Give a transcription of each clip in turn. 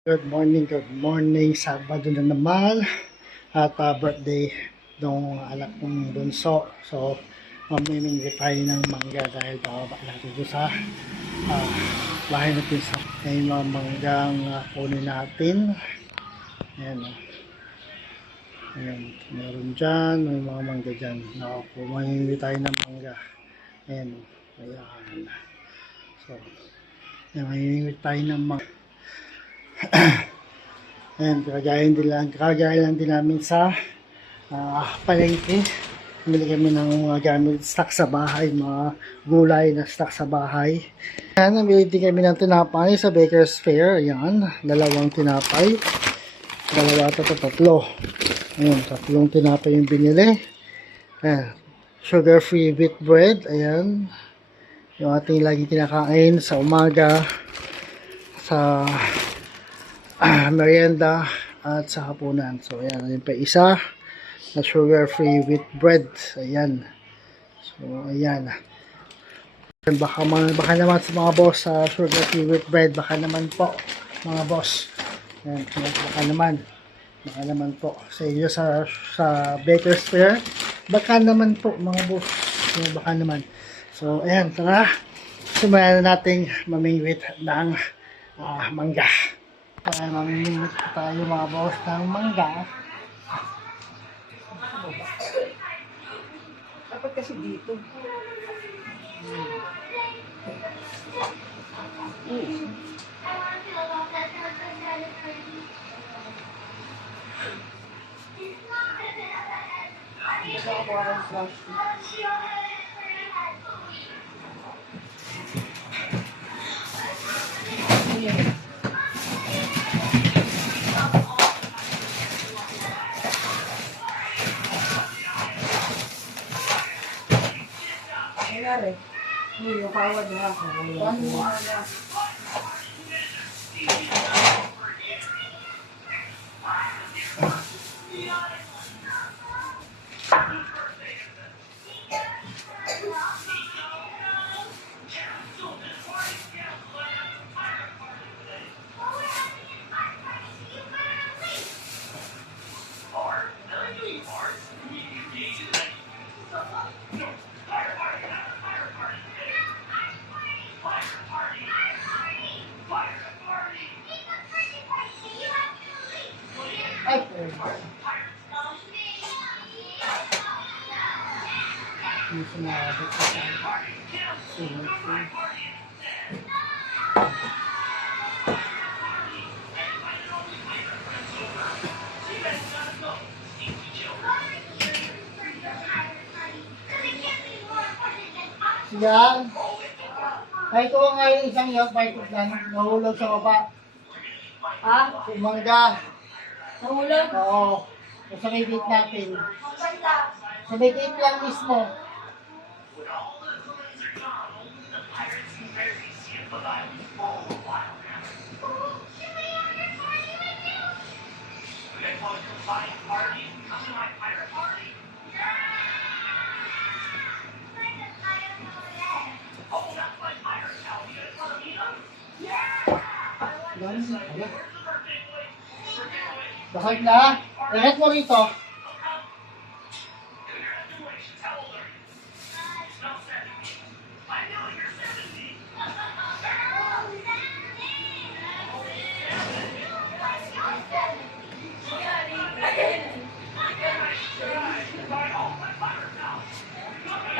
Good morning. Sabado na naman at birthday ng anak kong bunso. So, mamimingwit tayo ng mangga dahil bababa natin doon sa uh, bahay natin sa may mga manggang kunin natin. Ayan. Ayan. Meron dyan. May mga mangga dyan. Mamimingwit tayo ng mangga. Ayan. Ayan. So, mamimingwit tayo ng mangga. Ayan, kagaya lang din namin sa palengke. Bili kami ng mga gamit, stock sa bahay, mga gulay na stock sa bahay. Ayan, namili din kami ng tinapay sa Baker's Fair. Ayan, dalawang tinapay. Tatlo. Ayan, tatlong tinapay yung binili. Ayan, sugar-free wheat bread. Ayan, yung ating laging kinakain sa umaga, sa merienda at sa hapunan. So ayan, ayun pa isa na sugar-free wheat bread. Ayan. So ayan. Baka naman sa mga boss sa sugar-free wheat bread, baka naman po mga boss. Ayan, baka naman po sa inyo sa Baker's Fair. Baka naman po mga boss. So, baka naman. So ayan, tara. Sumayan na nating mamingwit ng mangga. Kaya mamimingwit tayo mga boss ng mangga. Dapat kasi dito. Nangyari? Yung kawad na ako. Ay, yung sinabi ko sa yan. Ay, ito nga yung isang yung paikot lang. Nahulog sa baba. Ha? Mangga. Nahulog? Oo. Sa may gate natin. Maganda. Sa may gate lang mismo. Bakit na? Rehat mo rito.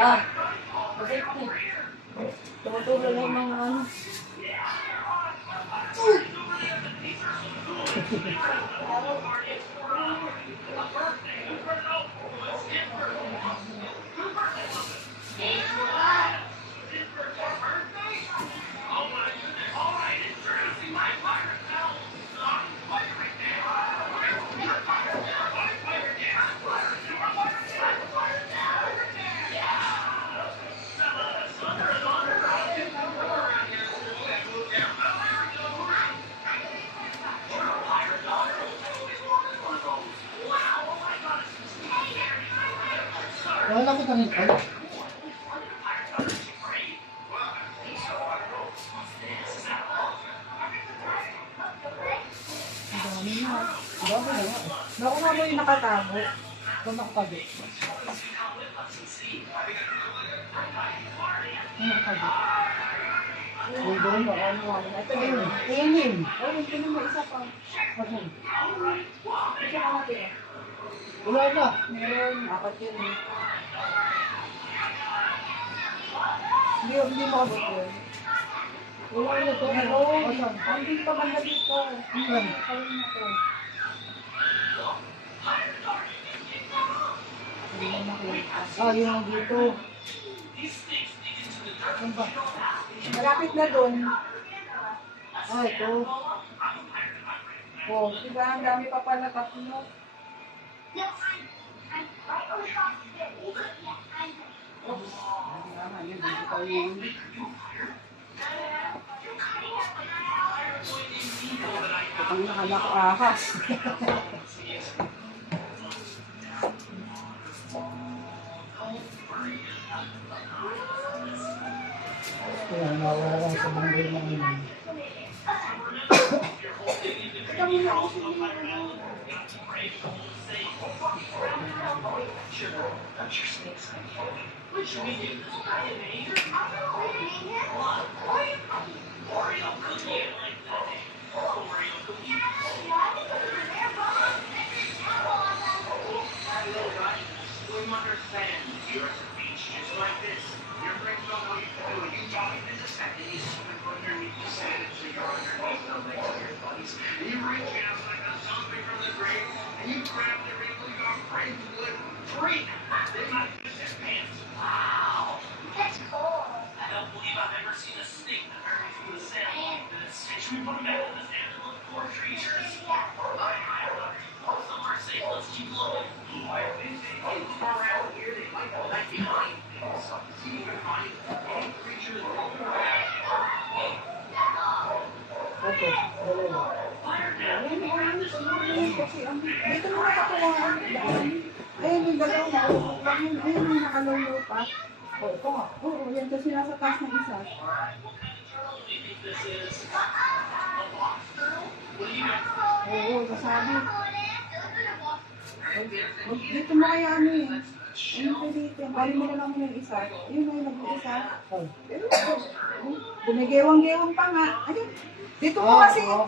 Ah, bakit ni? Tumutulong lang mga ano. Wala ko pa rin. Dami na nga. Naku nga mo yung nakatago. Kung nakatago. Nakatago. Yung doon ba? Ano nga? Ito yun. Tingin. Oh, may tingin mo isa pa. Asan? Isa ka natin. Wala na. Meron. Apat yun eh. Hindi makabot yun. Wala na to. Meron. Asan? Hindi pa man na dito. Asan? Kaya na to. Hindi na makita. Ah, yung dito. Saan ba? Malapit na doon. Ah, ito. Oh, diba? Ang dami pa pala tatlo. Oops. Kailangan yun. Dito tayo yun. Ang nakalak-ahas. Kaya nawala lang sa bangay ng ilan. Okay, dalawa. Kasi dito mo nakatuwa. Ayun yung dalawa. Ayun yung nakalolo pa. Oh, ito nga. Oo, yan kasi nasa taas ng isa. Oo, kasabi. Dito mo kaya ano eh. Ano pa dito? Bali mo na lang muna yung isa. Ayun na yung nag-isa. Oh. Bumigewang-gewang pa nga. Ayun. Dito mo Ah, kasi. oo.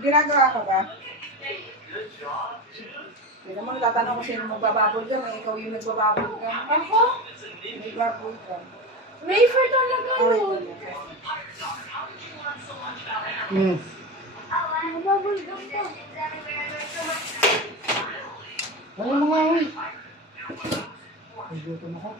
Ginagawa ka ba? Hindi naman tatanong ko sino magbababol ka. May ikaw yung nagbababol ka. Ako? Nagbabol ka. Wafer talaga Ay, yun. Hmm. Nababulgam pa. Ano mga uwi? Nagluto na ako.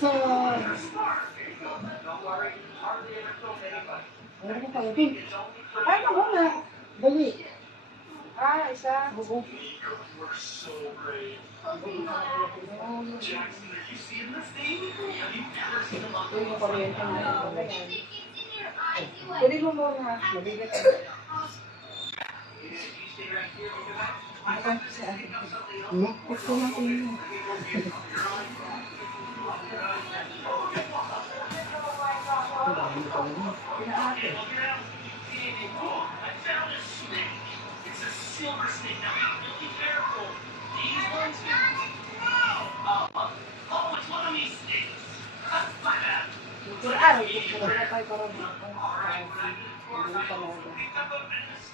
Sa... Ano ko tayo ito? Ay, ano na? Dali. Ah, isa. Oo. Ito yung kuryente na ito. Pwede mo muna. Mabigat ka. Ano sa akin? Ano? Gusto natin yun. Ang dami ko na. Pinaate. Quran, wala tayo para dito. Wala talaga.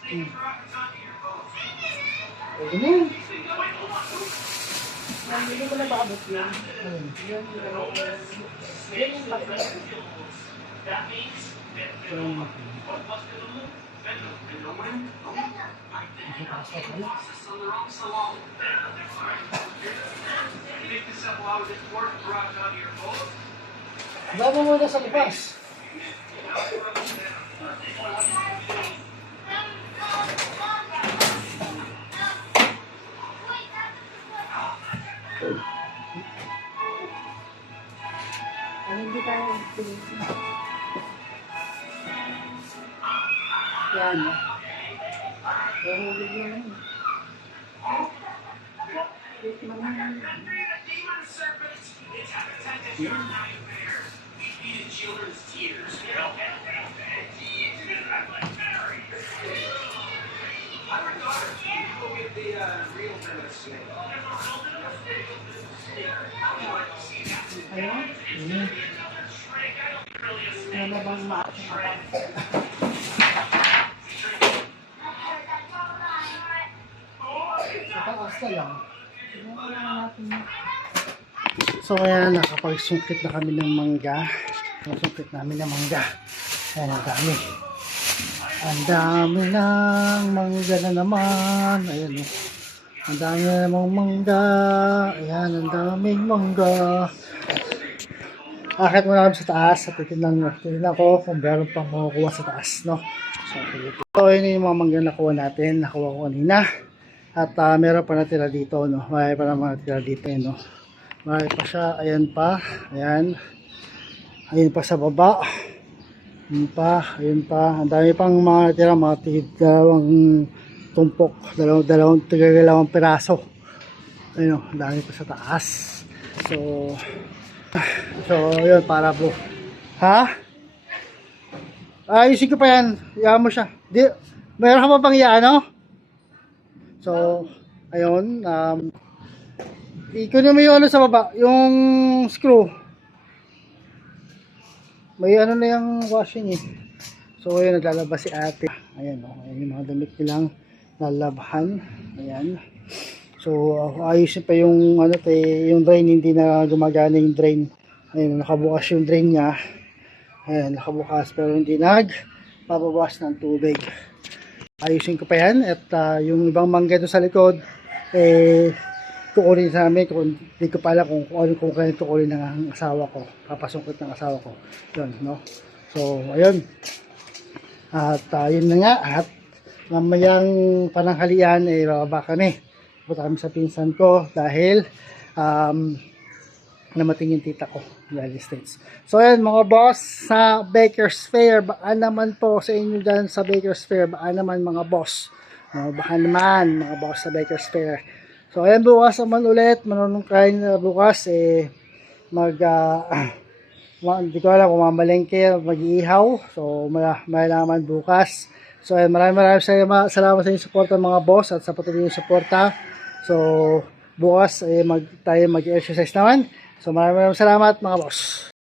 Hmm. Pwede na yan. Hindi ko na maabot yun. Ayun. Yun yung pati. Ito yung makina. Nakataas ka pala. Dami mo na sa lipas. Ano hindi tayo yan. Nahulog naman. Ayun. Ano bang maaction? Nakakasta lang. So ayan, nakapagsungkit na kami ng mangga. Nasungkit namin ng mangga. Ayan, ang dami. Ang dami ng mangga na naman. Ayan o. Ang dami na namang mangga. Ayan, ang daming mangga. Akit muna kami sa taas at titignan ko kung meron pang makukuha sa taas, no? So, yun yung mga mangga nakuha natin. Nakuha ko kanina. At meron pa natira dito, no? May pa naman natira dito, no? May pa siya. Ayan pa. Ayan. Ayan pa sa baba. Ayan pa. Ayan pa. Ang dami pang mga natira. Mga dalawang tumpok. Dalawang piraso. Ayun, ang dami pa sa taas. So yun, para po. Ha? Ayusin ko pa yan. Iyaan mo siya. Mayroon ka pa pang iyaan, no? So, ayun. Ikunin mo yung ano sa baba. Yung screw. May ano na yung washing eh. So, ayun, naglalabas si ate. Ayan, oh. Ayan yung mga damit nilang lalabhan. Ayan. So, ayusin pa yung ano yung drain, hindi na gumagana yung drain. Ayun, nakabukas yung drain niya. Ayan, nakabukas pero hindi pabawas ng tubig. Ayusin ko pa yan at yung ibang mangga doon sa likod kukunin sa amin kung hindi ko pala kung kailan kukunin ng asawa ko. Papasungkit ng asawa ko. Yun, no? So, ayun. At yun na nga at mamayang pananghalian bababa kami. Punta kami sa pinsan ko dahil namating yung tita ko sa United States. So ayan mga boss sa Baker's Fair, baka naman po sa inyo dyan sa Baker's Fair, baka naman mga boss, no, baka naman mga boss sa Baker's Fair. So ayan, bukas naman ulit, manunong kain na bukas hindi ko alam kung mamalengke, mag-iihaw. So malaman bukas. So ayan, maraming salamat sa inyong suporta mga boss at sa patuloy yung suporta. So bukas tayo mag-exercise naman. So maraming salamat mga boss.